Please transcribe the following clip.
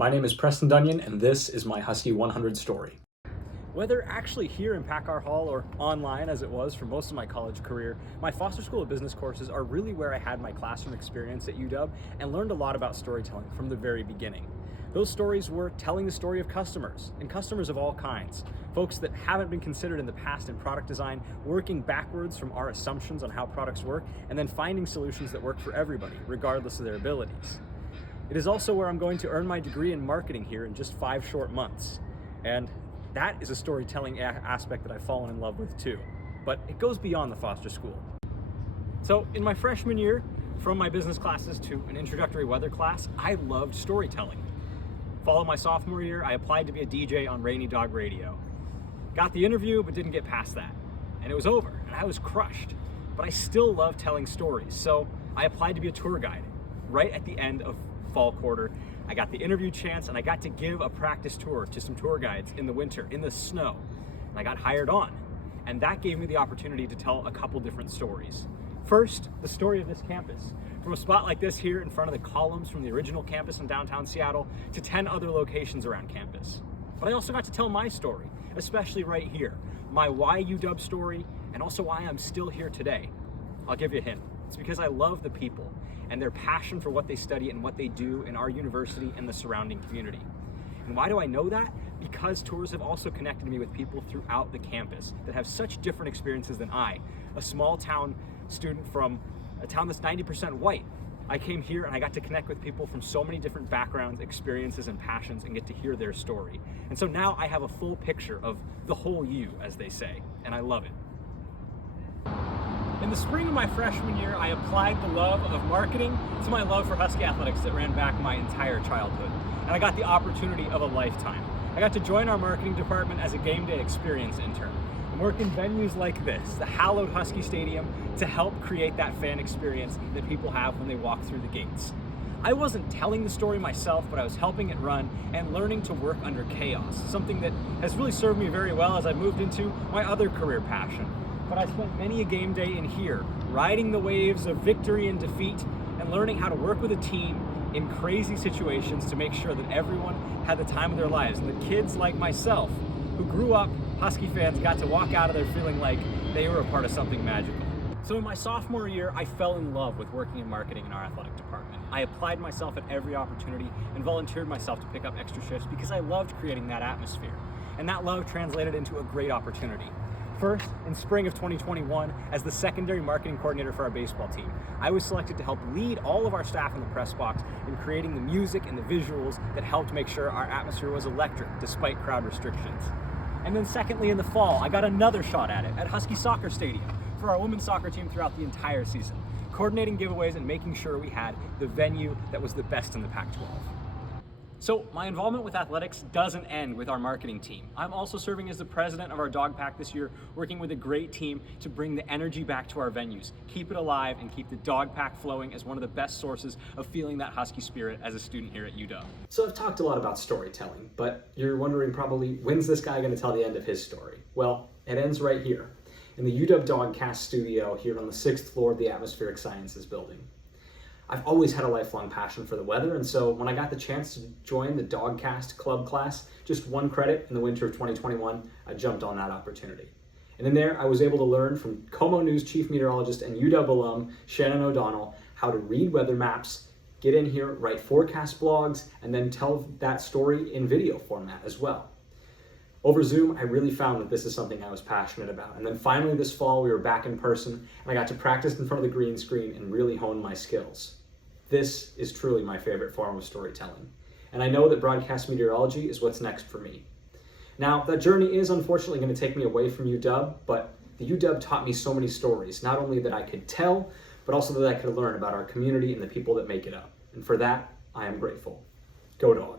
My name is Preston Donion, and this is my Husky 100 story. Whether actually here in Packard Hall or online as it was for most of my college career, my Foster School of Business courses are really where I had my classroom experience at UW and learned a lot about storytelling from the very beginning. Those stories were telling the story of customers, and customers of all kinds. Folks that haven't been considered in the past in product design, working backwards from our assumptions on how products work, and then finding solutions that work for everybody, regardless of their abilities. It is also where I'm going to earn my degree in marketing here in just 5 short months. And that is a storytelling aspect that I've fallen in love with too. But it goes beyond the Foster School. So in my freshman year, from my business classes to an introductory weather class, I loved storytelling. Following my sophomore year, I applied to be a DJ on Rainy Dog Radio. Got the interview, but didn't get past that. And it was over, and I was crushed. But I still love telling stories, so I applied to be a tour guide. Right at the end of fall quarter, I got the interview chance, and I got to give a practice tour to some tour guides in the winter, in the snow. And I got hired on. And that gave me the opportunity to tell a couple different stories. First, the story of this campus. From a spot like this here in front of the columns from the original campus in downtown Seattle to 10 other locations around campus. But I also got to tell my story, especially right here. My why UW story, and also why I'm still here today. I'll give you a hint. It's because I love the people and their passion for what they study and what they do in our university and the surrounding community. And why do I know that? Because tours have also connected me with people throughout the campus that have such different experiences than I, a small town student from a town that's 90% white. I came here and I got to connect with people from so many different backgrounds, experiences, and passions and get to hear their story. And so now I have a full picture of the whole you, as they say, and I love it. In the spring of my freshman year, I applied the love of marketing to my love for Husky athletics that ran back my entire childhood. And I got the opportunity of a lifetime. I got to join our marketing department as a game day experience intern and work in venues like this, the hallowed Husky Stadium, to help create that fan experience that people have when they walk through the gates. I wasn't telling the story myself, but I was helping it run and learning to work under chaos, something that has really served me very well as I've moved into my other career passion. But I spent many a game day in here, riding the waves of victory and defeat and learning how to work with a team in crazy situations to make sure that everyone had the time of their lives. And the kids like myself, who grew up Husky fans, got to walk out of there feeling like they were a part of something magical. So in my sophomore year, I fell in love with working in marketing in our athletic department. I applied myself at every opportunity and volunteered myself to pick up extra shifts because I loved creating that atmosphere. And that love translated into a great opportunity. First, in spring of 2021, as the secondary marketing coordinator for our baseball team, I was selected to help lead all of our staff in the press box in creating the music and the visuals that helped make sure our atmosphere was electric despite crowd restrictions. And then secondly, in the fall, I got another shot at it at Husky Soccer Stadium for our women's soccer team throughout the entire season, coordinating giveaways and making sure we had the venue that was the best in the Pac-12. So my involvement with athletics doesn't end with our marketing team. I'm also serving as the president of our dog pack this year, working with a great team to bring the energy back to our venues, keep it alive, and keep the dog pack flowing as one of the best sources of feeling that Husky spirit as a student here at UW. So I've talked a lot about storytelling, but you're wondering probably, when's this guy going to tell the end of his story? Well, it ends right here, in the UW Dogcast studio here on the 6th floor of the Atmospheric Sciences building. I've always had a lifelong passion for the weather, and so when I got the chance to join the Dogcast club class, just one credit in the winter of 2021, I jumped on that opportunity. And in there, I was able to learn from Como News chief meteorologist and UW alum Shannon O'Donnell how to read weather maps, get in here, write forecast blogs, and then tell that story in video format as well. Over Zoom, I really found that this is something I was passionate about. And then finally this fall, we were back in person, and I got to practice in front of the green screen and really hone my skills. This is truly my favorite form of storytelling. And I know that broadcast meteorology is what's next for me. Now, that journey is unfortunately going to take me away from UW, but the UW taught me so many stories, not only that I could tell, but also that I could learn about our community and the people that make it up. And for that, I am grateful. Go Dogs.